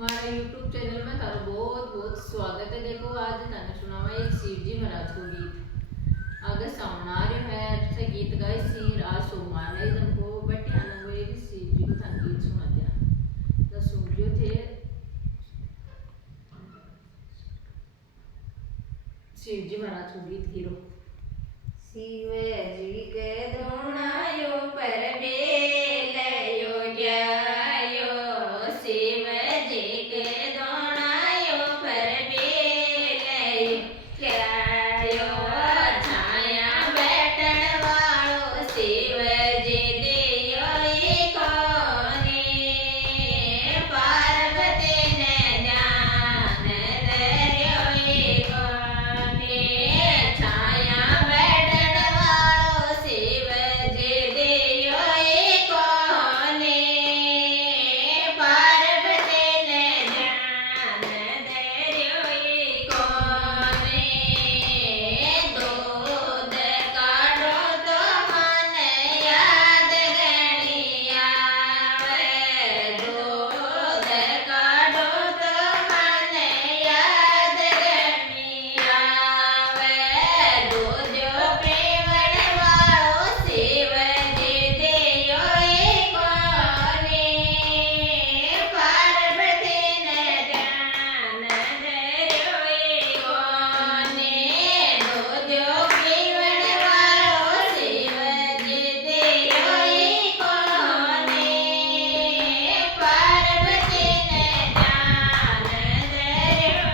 हमारा YouTube channel में तारा बहुत बहुत स्वागत है। देखो आज तने सुनावा एक शिव जी महाराज को गीत आगे सामने आ रहा है। तो गीत गाए सी आज सोमवार है तुमको बटे आना वो एक शिव जी को था गीत सुना दिया तो सुन लियो थे। शिव जी महाराज को गीत हीरो शिव जी के धुनायो पर बेलयो जायो शिव जी के धुनायो पर बेलयो जायो छाया बैठन वालो शिव जी दियो कोने पार्वती ने ध्यान धर्यो कोने छाया बैठन वालो शिव जी दियो कोने पार्वती ने ध्यान धर्यो कोने दूध काढ़ो तो मन याद गणी आवे दूध काढ़ो तो मन याद गणी आवे दूधो पीवण वालो शिव जी दियो कोने पार्वती ने ध्यान धर्यो कोने दूधो पीवण वालो शिव जी दियो कोने पार्वती ने ध्यान धर्यो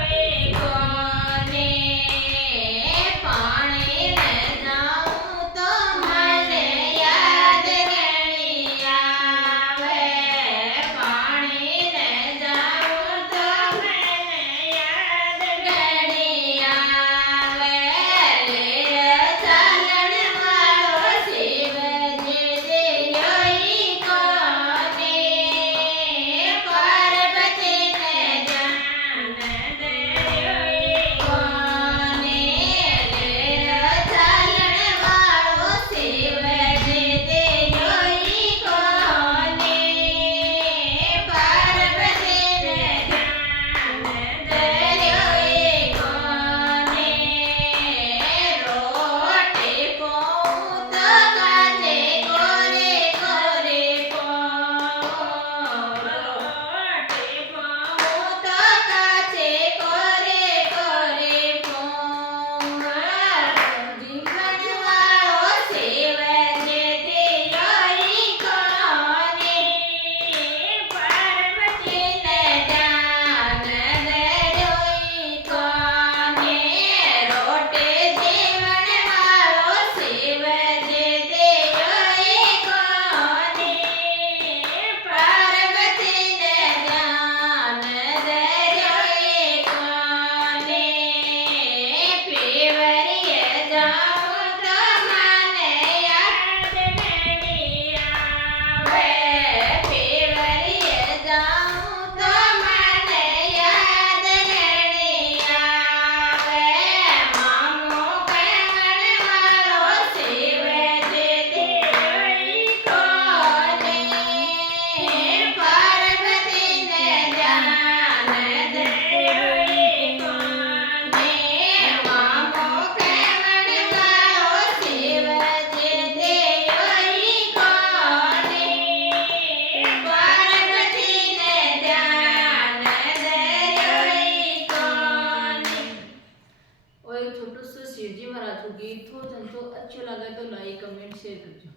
कोने पाणी में जाऊं तो मन याद गणी आवे पाणी में जाऊं तो मन याद गणी आवे ले चालन वालो शिव जी दियो कोने पार्वती ने ध्यान धर्यो कोने ले चालन वालो शिव जी दियो कोने पार्वती ने ध्यान धर्यो कोने रोटी पोऊं तो काचे कोरे कोरे पोऊं रोटी पोऊं तो काचे कोरे कोरे पोऊं जीवन वालो शिव जी दियो कोने पार्वती ने ध्यान धर्यो कोने रोटी जीवन वालो शिव जी दियो कोने पार्वती ने ध्यान धर्यो कोने पीवरिए जाऊं तो मन याद गणी आवे पीवरिए जाऊं तो मन याद गणी आवे मामो कहण वालो शिव जी दियो कोने पार्वती ने ध्यान धर्यो कोने मामो कहण वालो शिव जी दियो कोने पार्वती ने ध्यान धर्यो कोने। और एक छोटू सा शिव जी महाराज को गीत हो तो अच्छो लगे तो लाइक कमेंट शेयर करजो।